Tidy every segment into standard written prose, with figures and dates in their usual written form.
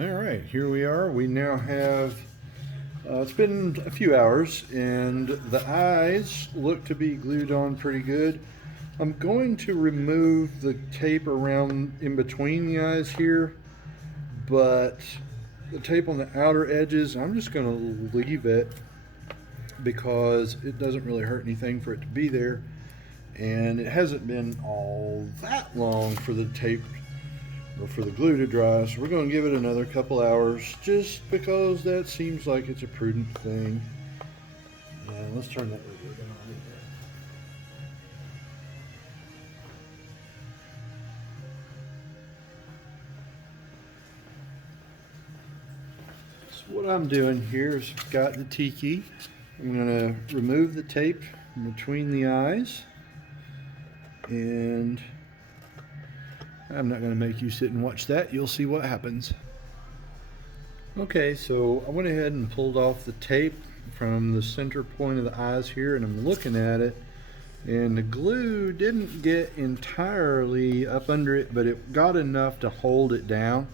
All right, here we are. We now have, it's been a few hours and the eyes look to be glued on pretty good. I'm going to remove the tape around in between the eyes here, but the tape on the outer edges, I'm just going to leave it because it doesn't really hurt anything for it to be there. And it hasn't been all that long for the tape or for the glue to dry, so we're going to give it another couple hours just because that seems like it's a prudent thing. And let's turn that radio down a little bit. So what I'm doing here is I've got the tiki. I'm going to remove the tape between the eyes, and I'm not going to make you sit and watch that. You'll see what happens. Okay, so I went ahead and pulled off the tape from the center point of the eyes here, and I'm looking at it, and the glue didn't get entirely up under it, but it got enough to hold it down.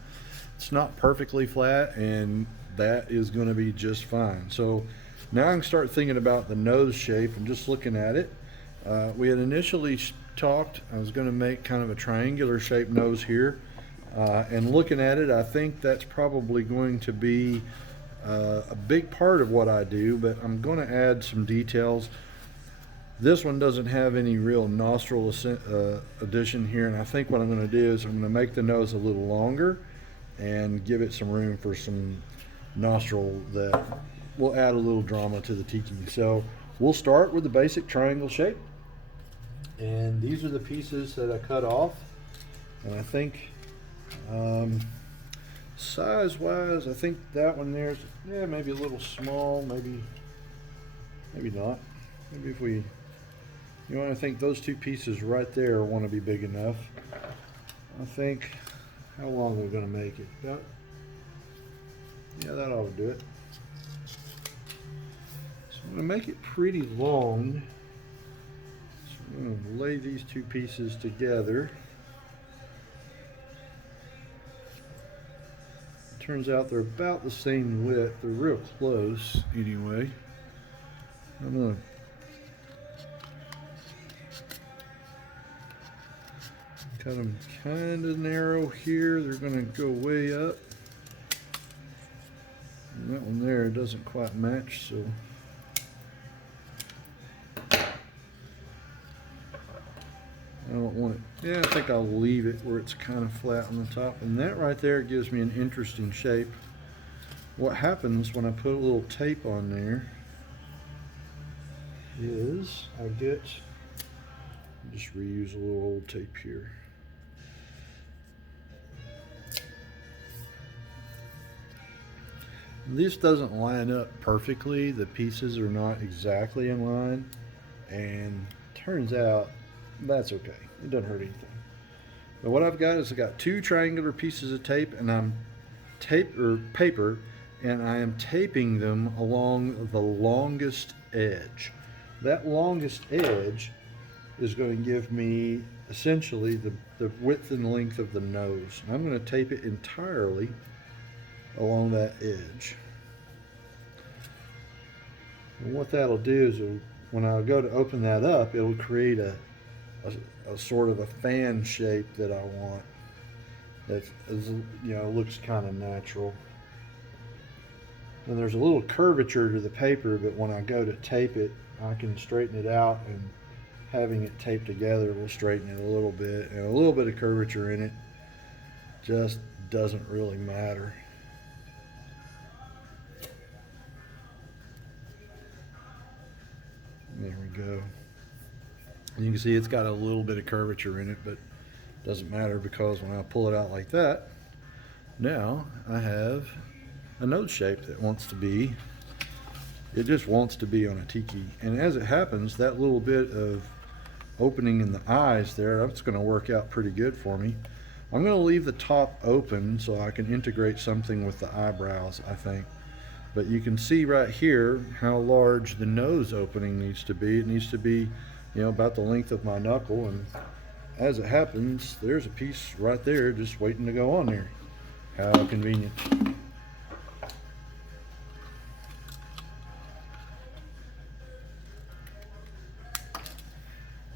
It's not perfectly flat, and that is going to be just fine. So now I can start thinking about the nose shape and just looking at it. We had initially talked, I was going to make kind of a triangular shaped nose here, and looking at it, I think that's probably going to be a big part of what I do, but I'm going to add some details. This one doesn't have any real nostril addition here, and I think what I'm going to do is I'm going to make the nose a little longer and give it some room for some nostril that will add a little drama to the tiki. So we'll start with the basic triangle shape. And these are the pieces that I cut off, and I think size wise I think that one there's maybe a little small, maybe not. Maybe if we, I think those two pieces right there want to be big enough. I think, how long are we going to make it? About, that ought to do it. So I'm going to make it pretty long. I'm going to lay these two pieces together. It turns out they're about the same width. They're real close anyway. I'm going to cut them kind of narrow here. They're going to go way up. And that one there doesn't quite match, so I don't want it. I think I'll leave it where it's kind of flat on the top. And that right there gives me an interesting shape. What happens when I put a little tape on there is I just reuse a little old tape here. This doesn't line up perfectly. The pieces are not exactly in line, and turns out that's okay. It doesn't hurt anything. But what I've got is I've got two triangular pieces of tape, and I'm paper, and I am taping them along the longest edge. That longest edge is going to give me essentially the width and length of the nose. And I'm going to tape it entirely along that edge. And what that'll do is when I go to open that up, it'll create a sort of a fan shape that I want. That is, looks kind of natural. And there's a little curvature to the paper, but when I go to tape it, I can straighten it out, and having it taped together will straighten it a little bit. And a little bit of curvature in it just doesn't really matter. There we go. And you can see it's got a little bit of curvature in it, but it doesn't matter because when I pull it out like that, now I have a nose shape that wants to be, it just wants to be on a tiki. And as it happens, that little bit of opening in the eyes there, that's going to work out pretty good for me. I'm going to leave the top open so I can integrate something with the eyebrows, I think. But you can see right here how large the nose opening needs to be. It needs to be, about the length of my knuckle, and as it happens, there's a piece right there just waiting to go on there. How convenient.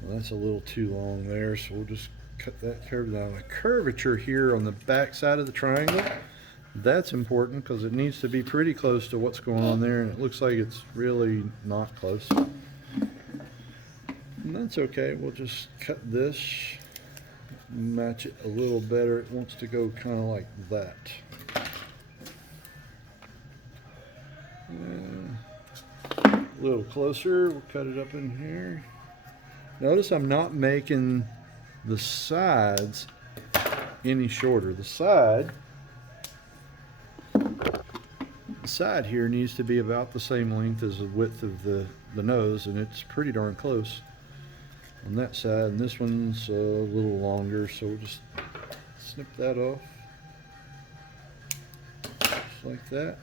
Well, that's a little too long there, so we'll just cut that curve down. A curvature here on the back side of the triangle, that's important because it needs to be pretty close to what's going on there, and it looks like it's really not close. And that's okay, we'll just cut this, match it a little better. It wants to go kind of like that. A little closer, we'll cut it up in here. Notice I'm not making the sides any shorter. The side here needs to be about the same length as the width of the nose, and it's pretty darn close on that side, and this one's a little longer, so we'll just snip that off just like that.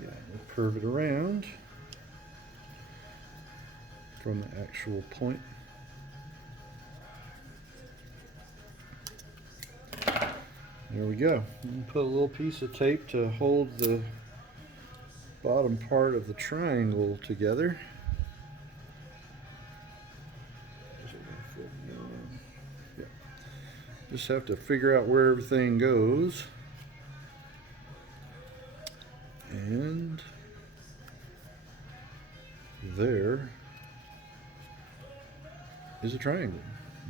Yeah, we'll curve it around from the actual point. There we go. Put a little piece of tape to hold the bottom part of the triangle together. Yeah. Just have to figure out where everything goes. And there is a triangle.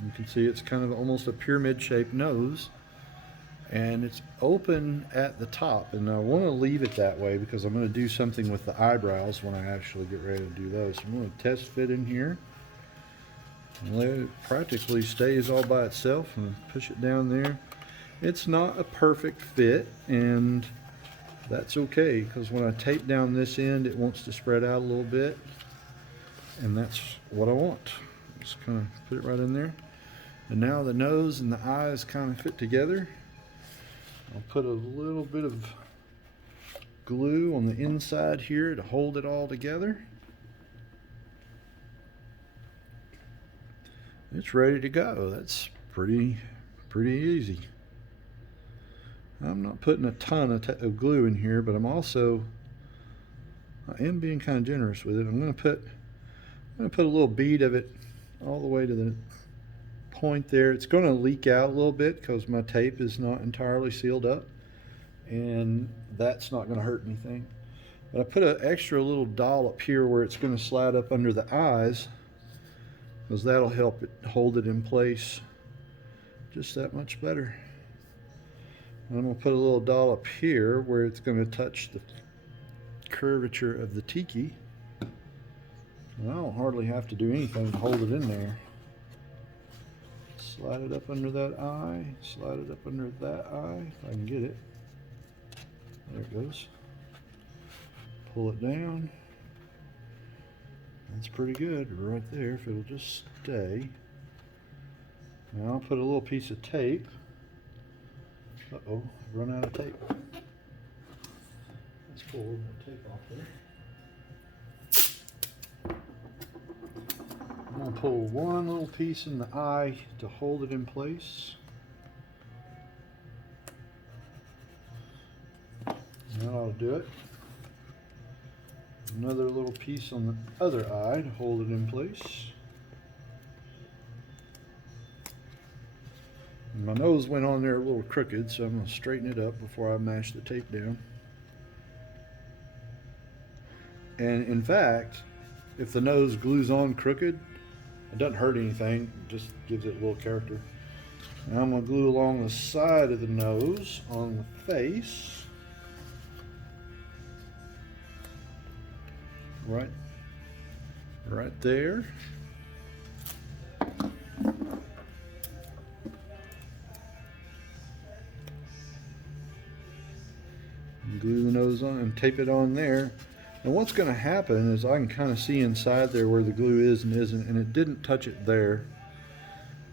You can see it's kind of almost a pyramid-shaped nose, and it's open at the top, and I want to leave it that way because I'm going to do something with the eyebrows when I actually get ready to do those. So I'm going to test fit in here and let it practically stays all by itself, and push it down there. It's not a perfect fit, and that's okay because when I tape down this end it wants to spread out a little bit, and that's what I want. Just kind of put it right in there, and now the nose and the eyes kind of fit together. I'll put a little bit of glue on the inside here to hold it all together. It's ready to go. That's pretty easy. I'm not putting a ton of glue in here, but I am being kind of generous with it. I'm going to put a little bead of it all the way to the point there. It's going to leak out a little bit because my tape is not entirely sealed up, and that's not going to hurt anything. But I put an extra little dollop here where it's going to slide up under the eyes, because that'll help it hold it in place just that much better. And I'm going to put a little dollop here where it's going to touch the curvature of the tiki. And I don't hardly have to do anything to hold it in there. Slide it up under that eye, slide it up under that eye, if I can get it. There it goes. Pull it down. That's pretty good right there, if it'll just stay. Now I'll put a little piece of tape. Uh-oh, I've run out of tape. Let's pull a little bit of tape off there. I'm going to pull one little piece in the eye to hold it in place. And that ought to do it. Another little piece on the other eye to hold it in place. And my nose went on there a little crooked, so I'm going to straighten it up before I mash the tape down. And in fact, if the nose glues on crooked, it doesn't hurt anything, it just gives it a little character. Now I'm going to glue along the side of the nose on the face. Right there. And glue the nose on and tape it on there. And what's going to happen is I can kind of see inside there where the glue is and isn't, and it didn't touch it there.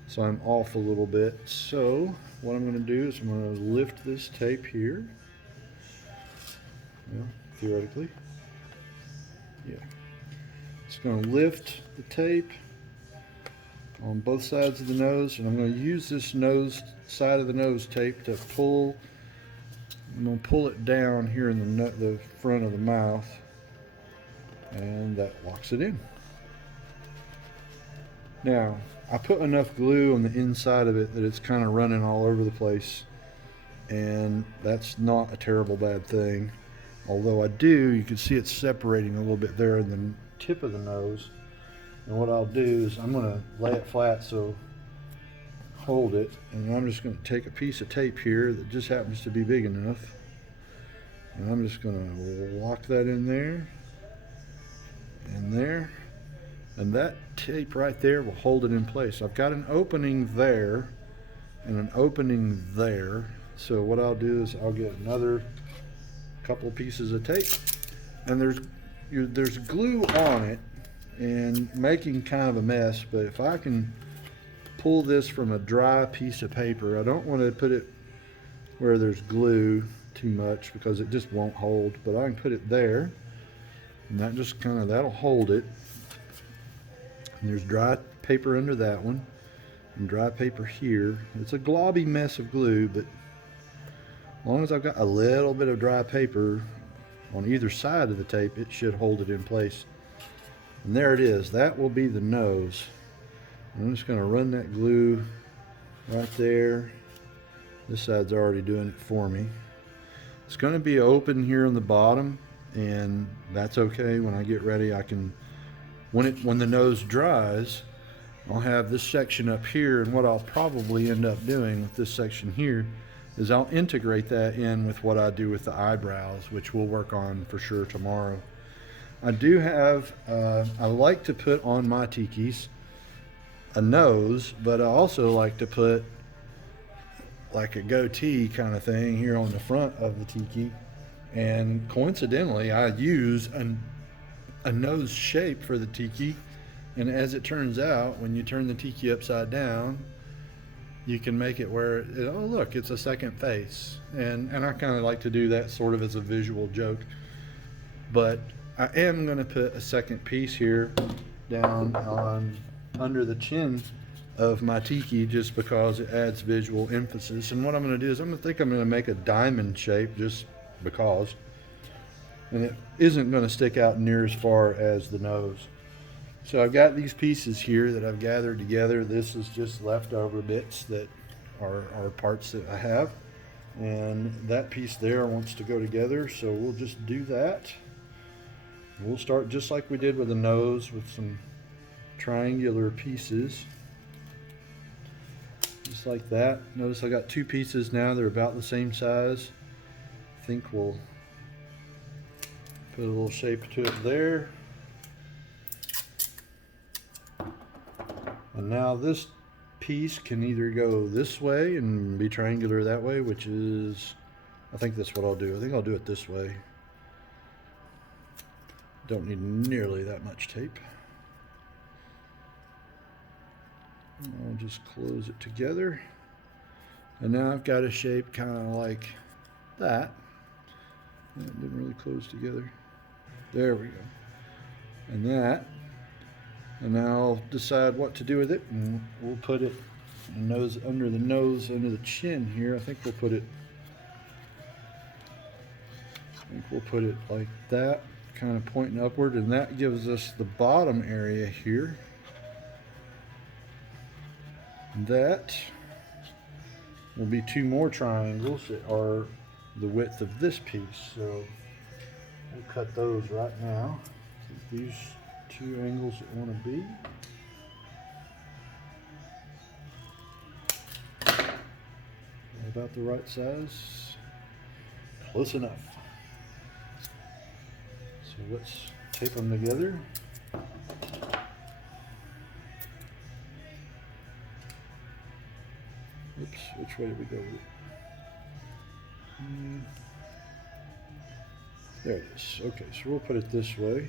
So I'm off a little bit. So what I'm going to do is I'm going to lift this tape here. Well, theoretically. Yeah. Just going to lift the tape on both sides of the nose, and I'm going to use this side of the nose tape to pull I'm going to pull it down here in the front of the mouth, and that locks it in. Now, I put enough glue on the inside of it that it's kind of running all over the place, and that's not a terrible bad thing. Although you can see it's separating a little bit there in the tip of the nose. And what I'll do is I'm going to lay it flat, so hold it, and I'm just going to take a piece of tape here that just happens to be big enough, and I'm just going to lock that in there and there, and that tape right there will hold it in place. I've got an opening there and an opening there, so what I'll do is I'll get another couple pieces of tape, and there's glue on it and making kind of a mess, but if I can pull this from a dry piece of paper, I don't want to put it where there's glue too much because it just won't hold, but I can put it there, and that just that'll hold it. And there's dry paper under that one and dry paper here. It's a globby mess of glue, but as long as I've got a little bit of dry paper on either side of the tape, it should hold it in place. And there it is. That will be the nose. I'm just going to run that glue right there. This side's already doing it for me. It's going to be open here on the bottom, and that's okay. When I get ready, I can, when the nose dries, I'll have this section up here, and what I'll probably end up doing with this section here is I'll integrate that in with what I do with the eyebrows, which we'll work on for sure tomorrow. I do have, I like to put on my tikis a nose, but I also like to put like a goatee kind of thing here on the front of the tiki. And coincidentally, I use a nose shape for the tiki. And as it turns out, when you turn the tiki upside down, you can make it where, oh look, it's a second face. And I kind of like to do that sort of as a visual joke. But I am going to put a second piece here down on under the chin of my tiki, just because it adds visual emphasis. And what I'm going to do is I'm going to make a diamond shape just because, and it isn't going to stick out near as far as the nose. So I've got these pieces here that I've gathered together. This is just leftover bits that are parts that I have, and that piece there wants to go together, so we'll just do that. We'll start just like we did with the nose, with some triangular pieces, just like that. Notice I got two pieces now, they're about the same size. I think we'll put a little shape to it there. And now this piece can either go this way and be triangular that way, which is, I think that's what I'll do. I think I'll do it this way. Don't need nearly that much tape. I'll just close it together. And now I've got a shape kind of like that. That didn't really close together. There we go. And that. And now I'll decide what to do with it, and we'll put it under the chin here. I think we'll put it like that, kind of pointing upward, and that gives us the bottom area here. That will be two more triangles that are the width of this piece. So we'll cut those right now. These two angles that want to be. About the right size. Close enough. So let's tape them together. Oops, which way did we go? There it is. Okay, so we'll put it this way.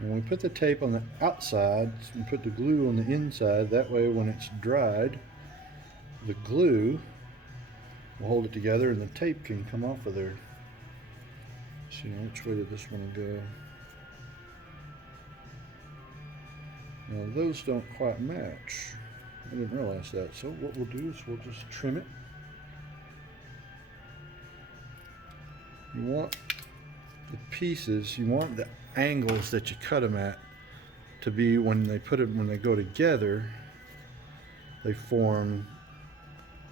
And we put the tape on the outside, and put the glue on the inside. That way when it's dried, the glue will hold it together and the tape can come off of there. See, which way did this one go? Now those don't quite match. I didn't realize that. So what we'll do is we'll just trim it. you want the pieces, you want the angles that you cut them at to be, when they go together, they form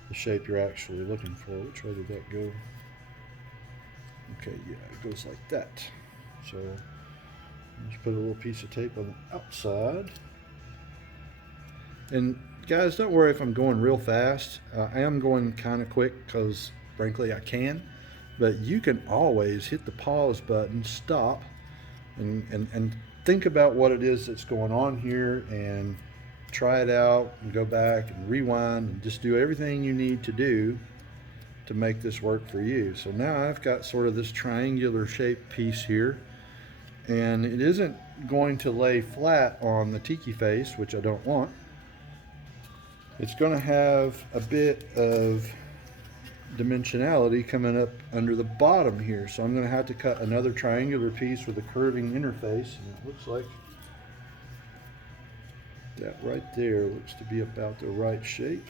the shape you're actually looking for. Which way did that go? Okay, yeah, it goes like that. So just put a little piece of tape on the outside. And guys, don't worry if I'm going real fast. I am going kind of quick because frankly I can, but you can always hit the pause button, stop, and think about what it is that's going on here, and try it out and go back and rewind and just do everything you need to do to make this work for you. So now I've got sort of this triangular shaped piece here, and it isn't going to lay flat on the tiki face, which I don't want. It's going to have a bit of dimensionality coming up under the bottom here, so I'm going to have to cut another triangular piece with a curving interface, and it looks like that right there looks to be about the right shape.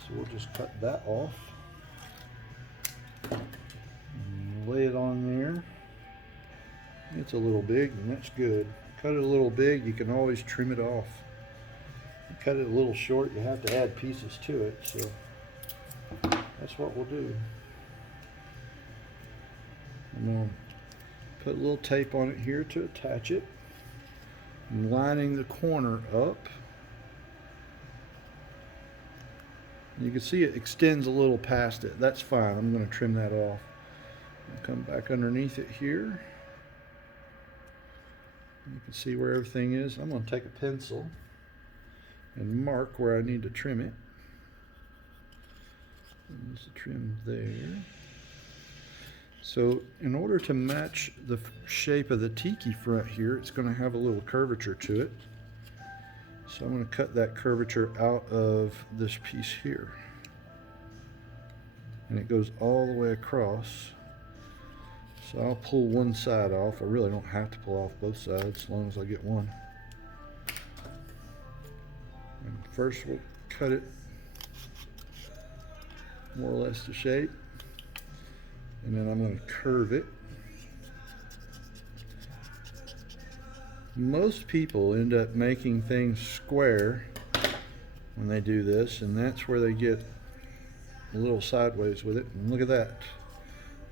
So we'll just cut that off and lay it on there. It's a little big, and that's good. Cut it a little big, you can always trim it off. You cut it a little short, you have to add pieces to it, so that's what we'll do. I'm going to put a little tape on it here to attach it. I'm lining the corner up. You can see it extends a little past it. That's fine. I'm going to trim that off. I'll come back underneath it here. You can see where everything is. I'm going to take a pencil and mark where I need to trim it. And there's a trim there. So in order to match the shape of the tiki front here, it's going to have a little curvature to it. So I'm going to cut that curvature out of this piece here. And it goes all the way across. So I'll pull one side off. I really don't have to pull off both sides as long as I get one. And first we'll cut it more or less to shape. And then I'm going to curve it. Most people end up making things square when they do this, and that's where they get a little sideways with it. And look at that.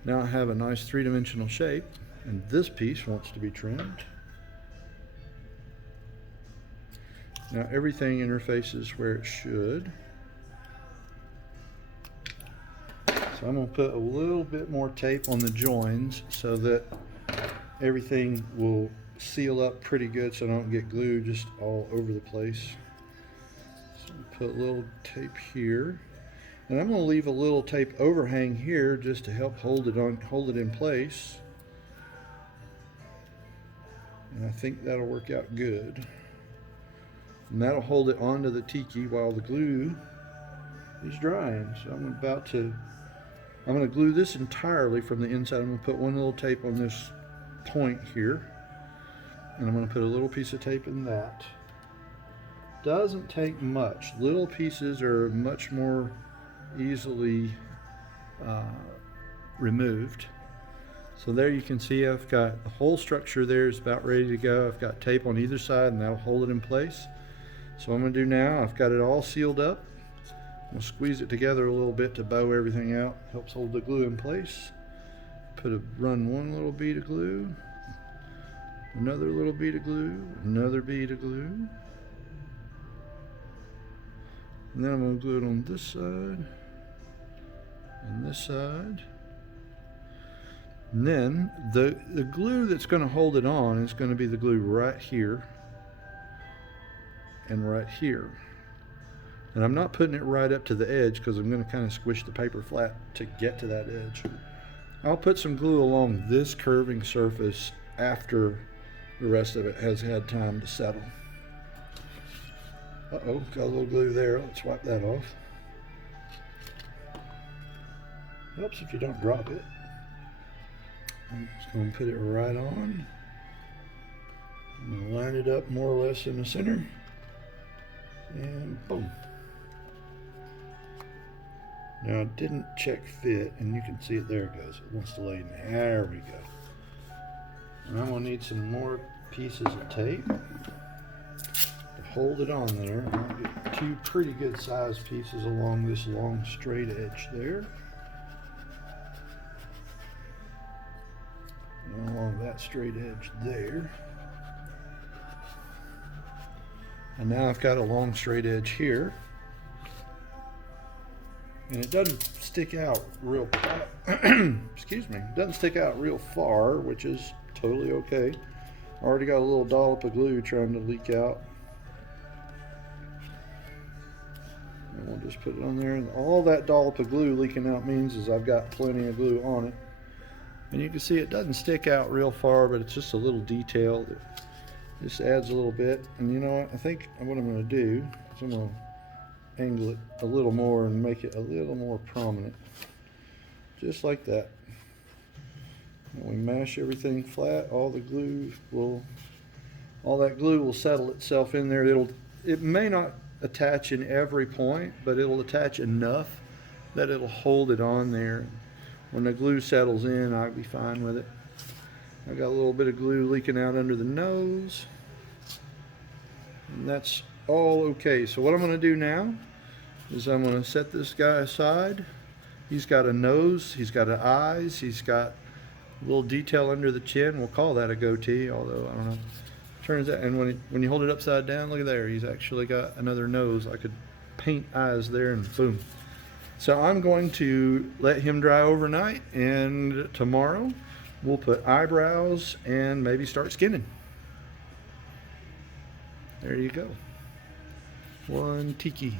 Now I have a nice three-dimensional shape, and this piece wants to be trimmed. Now everything interfaces where it should. So I'm going to put a little bit more tape on the joins so that everything will seal up pretty good so I don't get glue just all over the place. So put a little tape here. And I'm going to leave a little tape overhang here just to help hold it in place. And I think that'll work out good. And that'll hold it onto the tiki while the glue is drying. So I'm going to glue this entirely from the inside. I'm going to put one little tape on this point here, and I'm going to put a little piece of tape in that. Doesn't take much. Little pieces are much more easily removed. So there you can see I've got the whole structure there is about ready to go. I've got tape on either side, and that'll hold it in place. So what I'm going to do now, I've got it all sealed up. We'll squeeze it together a little bit to bow everything out. Helps hold the glue in place. Run one little bead of glue, another little bead of glue, another bead of glue. And then I'm going to glue it on this side and this side. And then the glue that's going to hold it on is going to be the glue right here and right here. And I'm not putting it right up to the edge because I'm going to kind of squish the paper flat to get to that edge. I'll put some glue along this curving surface after the rest of it has had time to settle. Uh-oh, got a little glue there. Let's wipe that off. Helps if you don't drop it. I'm just going to put it right on. I'm going to line it up more or less in the center. And boom. Now it didn't check fit, and you can see it, there it goes. It wants to lay in there. There we go. And I'm gonna need some more pieces of tape to hold it on there. I'll get two pretty good sized pieces along this long straight edge there. And along that straight edge there. And now I've got a long straight edge here. And it doesn't stick out real excuse me, it doesn't stick out real far, which is totally okay. I already got a little dollop of glue trying to leak out. And we'll just put it on there, and all that dollop of glue leaking out means is I've got plenty of glue on it. And you can see it doesn't stick out real far, but it's just a little detail that just adds a little bit. And you know what, I think what I'm going to do is I'm going to angle it a little more and make it a little more prominent, just like that. When we mash everything flat, all that glue will settle itself in there. It may not attach in every point, but it'll attach enough that it'll hold it on there. When the glue settles in, I'll be fine with it. I got a little bit of glue leaking out under the nose, and that's all okay. So what I'm going to do now is I'm going to set this guy aside. He's got a nose, he's got eyes, he's got a little detail under the chin. We'll call that a goatee, although I don't know. Turns out, and when you hold it upside down, look at there, he's actually got another nose. I could paint eyes there and boom. So I'm going to let him dry overnight, and tomorrow we'll put eyebrows and maybe start skinning. There you go. One tiki.